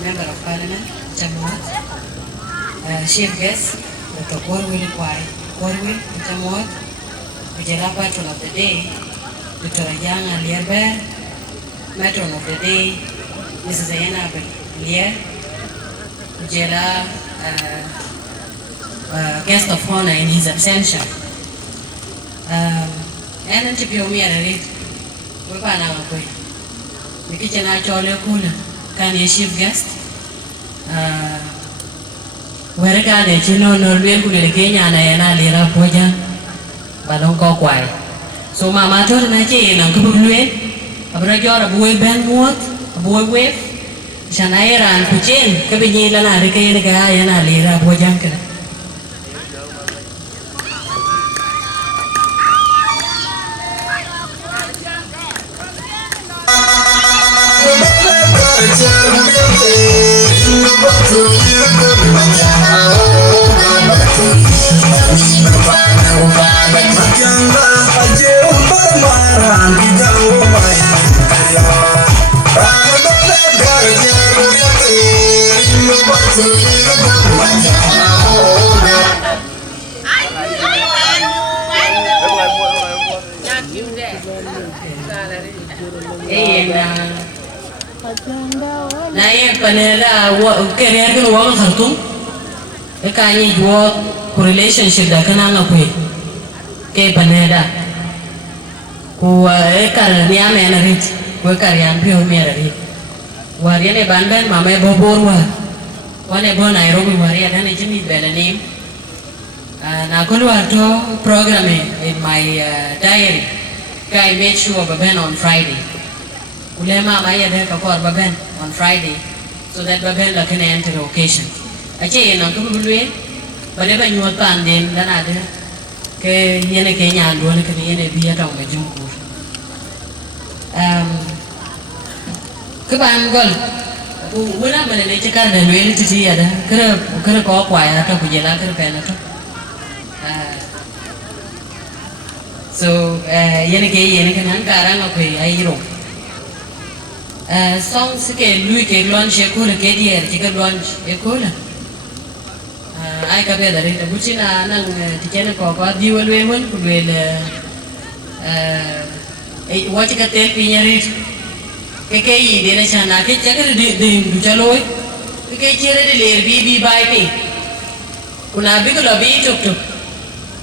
Member of Parliament, Chamot, Chief Guest, Dr. Corwin Kwai, Corwin, Chamot, Ujela Patron of the Day, Dr. Ajang Alierber, Matron of the Day, Mrs. Ayana Lier, Ujela Guest of Honor in his absentia. And to be me at it, we're going to the kitchen actually cool. Can you chief guest? Where can you know no real good Kenya and I lira poja? Balong ko kwai. So mama told na che na kubulwe. Abra jora boy ben muot, boy wave. Shanaira and kuchen, kabinila na rike ga yana lira poja kana. Naye panela career ko wa khartum e kanyi wo relationship da kana ngakwe ke panela ko e kar niya me na rit ko kar yan pio me ra rit wari ne bandan mama bo borwa wane bo Nairobi wari ada ne jimi bela nim na ko to program in my diary I made sure baben on Friday ulema ma ya ka ko baben on Friday so that baben la can enter the occasion ache na ko bulwe bale ba nyot pan den dana de ke yene ke nya ndo ne ke yene bi ya taw ma junku ke ban gol wala bale ne che kar da lwe ti ya da kare ko kwa ya ta kujela kare pe na to so yene ke nan karanga ko ayiro songs ke lui ke launch ko ke dier ke launch ko la ai ka be da re buchina nan tikene ko ko diwelwe mon ko le wati ka tel pinyari ke yi de na chana ke chakre de du chalo ke chere de ler bi bai pe kuna bi ko lobi tuk tuk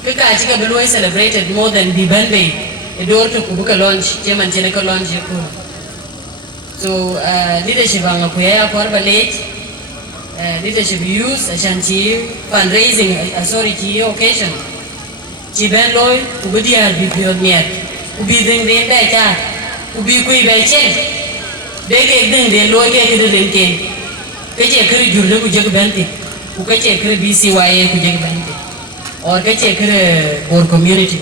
ke ka chi ka beloi celebrated more than bi banbe e do to ku ka launch che man che ko launch ko so leadership anga ku ya ko ba late leadership use ashanti fundraising sorry ki occasion chi ben loy ku bi dia bi pioneer ku bi ding de ba cha ku bi ku ba che de ke ding de loy ke de ding ke che kri jur le ku je ben ti ku ke che kri BCYA ku je ben ti or ke che kri or community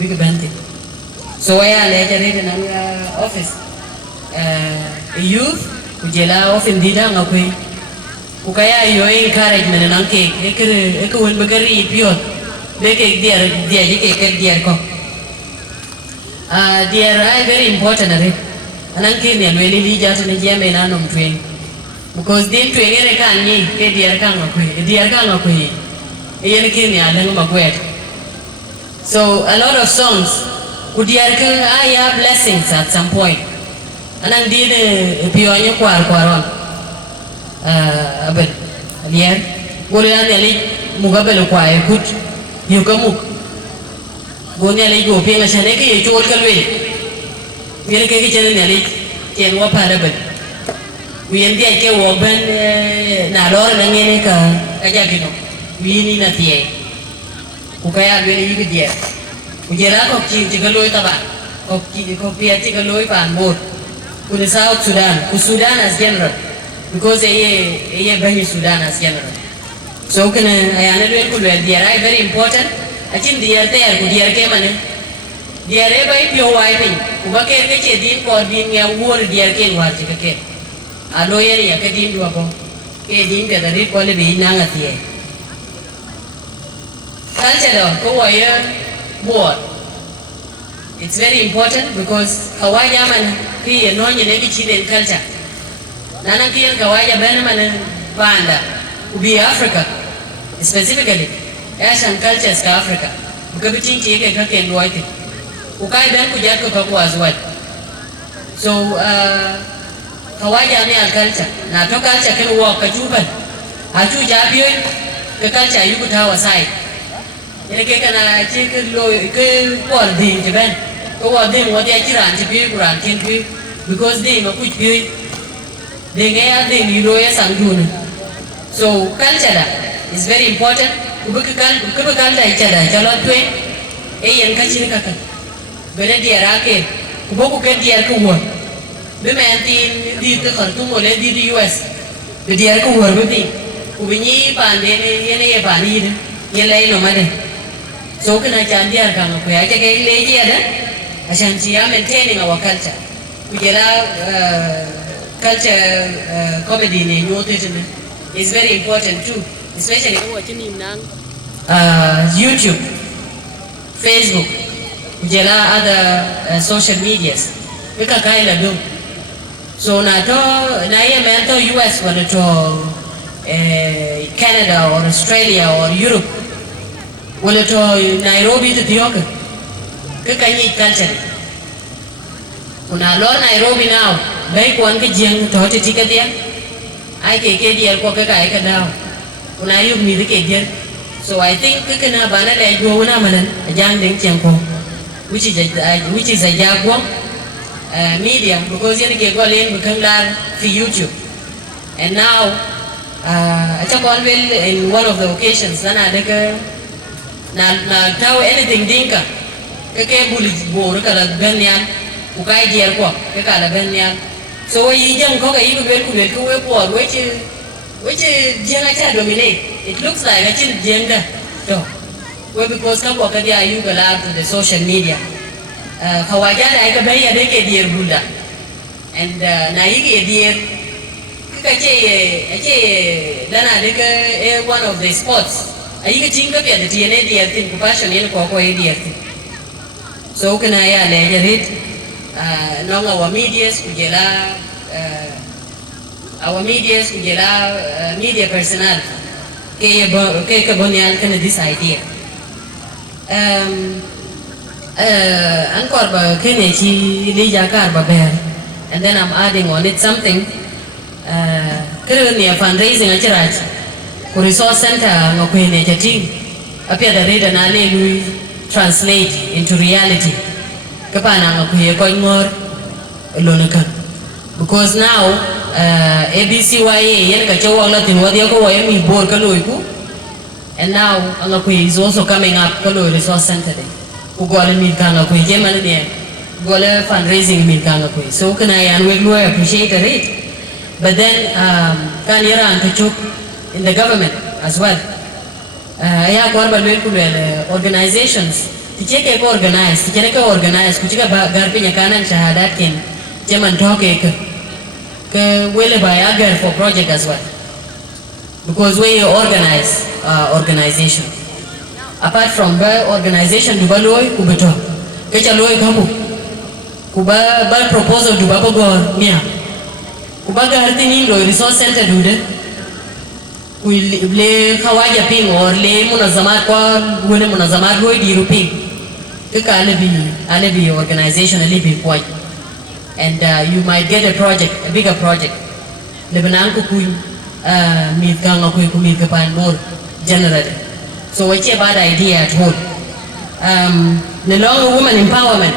big ben ti so ya le jare de nan office youth kujela often dida ngakwe ukaya yo encouragement nan ke ekere won bagari piot beke dia ke dia ko dia are very important are anan ke ne lweli li jata ne jeme na nom twen because din twen ere kan ni ke dia kan ngakwe yen ke ne alang magwet so a lot of songs kudiar ke aya blessings at some point anang di de pionyo kwaron abel alian golan ali mugabel kwae kut yukamu gonya ali go pinga chane ke chot kalwe yele ke chane ali chen wa para bel wien dia ke wo ben na lor na ngene ka jagino wini na tie ku kaya wini yike dia ujera ko chi galoi ta ba ko pia chi galoi pan bot to the South Sudan, to Sudan as general, because they bring Sudan as general. So can I they are very important. I think they are there, they are came they are by pure wiping. Ubake din for being a war, they are king was it. A lawyer, a cadin to a bomb. Din the red quality in Nangatia. Culture, go away, board. It's very important because Hawaii man be a non-Chilean culture. nana kiyan kawaja bana man banda ubi Africa specifically Asian cultures ka Africa ukabitin ti ke ka ken loite ukai ben ku jar ko ka azwaj so kawaja ne al culture na to culture ken wo ka juban a ju ja biyo ka culture yugo ta wasai ene ke kana ti ke lo ke wal din ti ben ko wal din wo dia kiran ti bi kuran ken bi because they ma ku bi they get the new sang so culture is very important kubukal da ichada chalo twe yen kachini kaka bele dia rake kuboku ke dia ko wo be mentin di to khartum ole di US be dia ko wo be kubinyi pande ne yene ye bani ne yele no made so kana chan dia ka ko ya ke le dia da ashan siya maintaining our culture kujela culture comedy ne nyote is very important too, especially watching YouTube, Facebook, kujela other social medias. Weka kaila do. So na ye mento US wala to Canada or Australia or Europe wala to Nairobi to Tioka. Kekanyi culture. Kuna lo Nairobi now. Bai kuan ke jeng to te tika dia ai ke dia ko ke kai ka daw una yub mi ke dia so I think ke kana bana da go una manan jang ding cheng ko which is a jagwa medium because yen ke go len bukang dar fi YouTube and now acha ko alwel in one of the occasions nana de ke na taw anything dinka ke buli bo ka la ganyan ku kai dia ko ke ka la ganyan so you young cocker you will go which gender dominate. It looks like a gender. So well because come walk there you go out to the social media. Kawajada I can buy a decade dear Buddha. And Naigi dear Kikache Dana one of the sports. I you think of the DNA dear thing compassion in Coco dear thing. So can I read nong our medias kujela media personnel ke bonian kana this idea ankor ba kene chi li jakar ba ber and then I'm adding on it something kene fundraising achirach ku resource center ngokwene chati apia da reda na le lui translate into reality kapana ngakuye ko ngor lonaka because now ABCYA yen ka chawa la tin wadia ko waye mi bor ka loiku and now ngakuye is also coming up ko lo resource center de ku gole mi ka ngakuye je man ne gole fundraising mi ka ngakuye so kana yan we lo appreciate it but then kan yara an to in the government as well ya ko ba lo ku organizations Ticheke ko organize, ticheke ko organize, kuchika garpi nyakanan shahadat ken, jaman toke ke wele by agar for project as well, because we organize organization. Apart from the organization, duba loy kubeto, kecha loy kamu, kuba ba proposal duba pagor mia, kuba garti ni loy resource center dude, le kawaja ping or le munazamat kwa wele munazamat loy diru ping. Alibi organization alibi quite and you might get a bigger project Lebanon kui meet kanga kui meet kapan more generally so it's a bad idea at all the long woman empowerment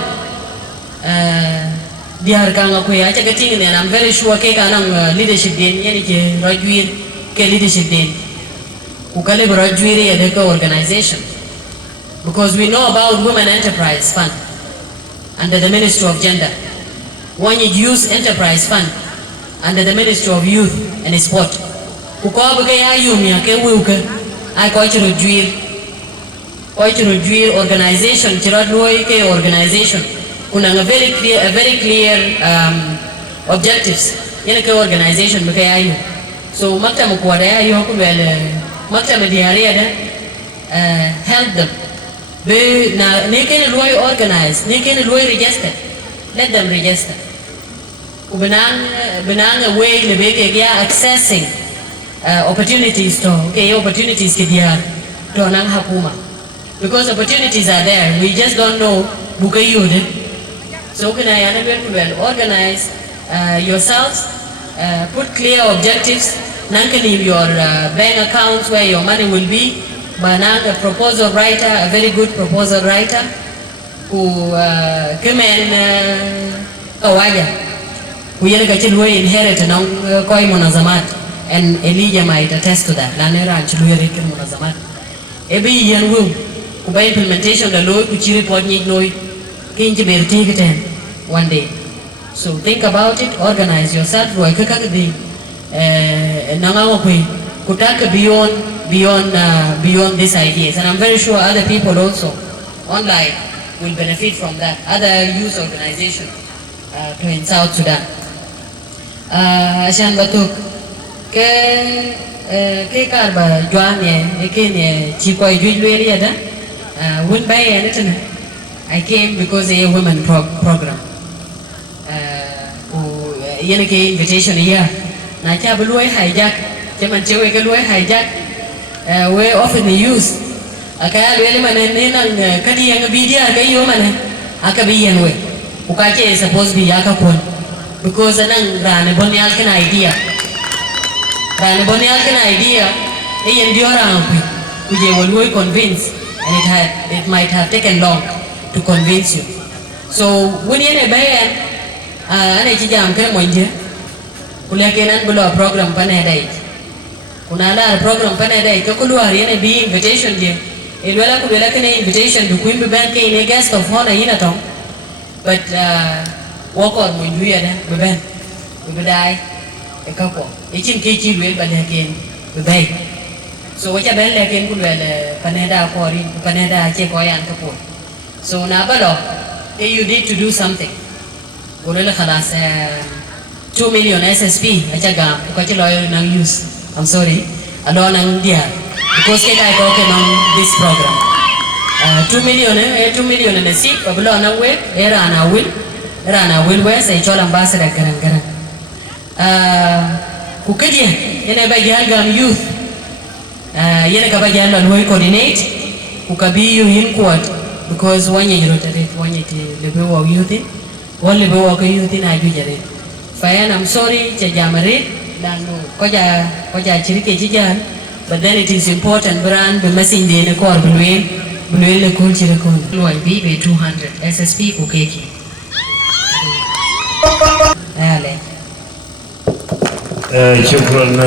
diar kanga kui acha getting and I'm very sure ke kanang leadership din yani ke rajwir ke leadership din ku kale rajwiri ya deka organization because we know about Women Enterprise Fund under the Ministry of Gender. When you use Enterprise Fund under the Ministry of Youth and Sport, kukabuke ya yumya ke wuke ay koichiro juir organization chiradloi ke organization kuna a very clear objectives yana ke organization buke ya yu so makta mkwada ya yu kubele makta mediaria da help them. They can organize, they can register. Let them register. benang a way le beke ya accessing opportunities to opportunities ke dia to nang hakuma, because opportunities are there, we just don't know buka yude. So can I organize yourselves, put clear objectives, nankani your bank accounts where your money will be, banang a proposal writer, a very good proposal writer who come and kawaja uyele kachilwe inherit na koi munazamat, and Elijah might attest to that. Lanera anchilwe rikin munazamat ebi yanwu kuba implementation the law kuchiri pod nyignoy kinji berti kiten one day. So think about it, organize yourself, kutaka beyond these ideas, and I'm very sure other people also online will benefit from that, other youth organizations in South Sudan. Ashan batuk ke karba juanye ekene chikoi juilwe ada won by anything. I came because a women program. Yenike invitation here. Na cha bulwe hijack, chaman chewe galwe hijack. We often use. Akaya lwele manene nang kadi yang bidia kayo mane. Akabiyan we. Ukache supposed be yakapon. Because anang rane bonyal kan idea. Rane bonyal kan idea. Endure ampi. Uje wolwe convince, and it might have taken long to convince you. So when you're bayan, ane kijam kena monje. Kuliah kenan belo program panedai. Kunala program panedai. Kekuluar yene bi invitation je. Ilwala kuliah kena invitation to kuimbi bank ine guest of honor ina tong. But walk on monju ya dah beben. Bebedai. Ekapo. Ichin kichi luel banyak ken bebai. So wacha bel leken kuliah paneda kori paneda che koyan kapo. So nabalo, you need to do something. Kuliah khalas 2 million SSP achaga ukachi lawyer nang use. I'm sorry. Ado nang dia because kaya ko nang this program. 2 million na si pablo nang we era na will we say chola ambassador garang. Kukaji ina ba gam youth. Yana ka ba loy coordinate kukabi you in court because wanye rotate wanye te lebe wa youth wale lebe wa ko youth na jujare. Fayan, I'm sorry, Chajamari, koja chirike chijan, but then it is important brand the message in the core blue the cool chirikun. Loy BB 200 SSP kukeki. Ale. Shukran.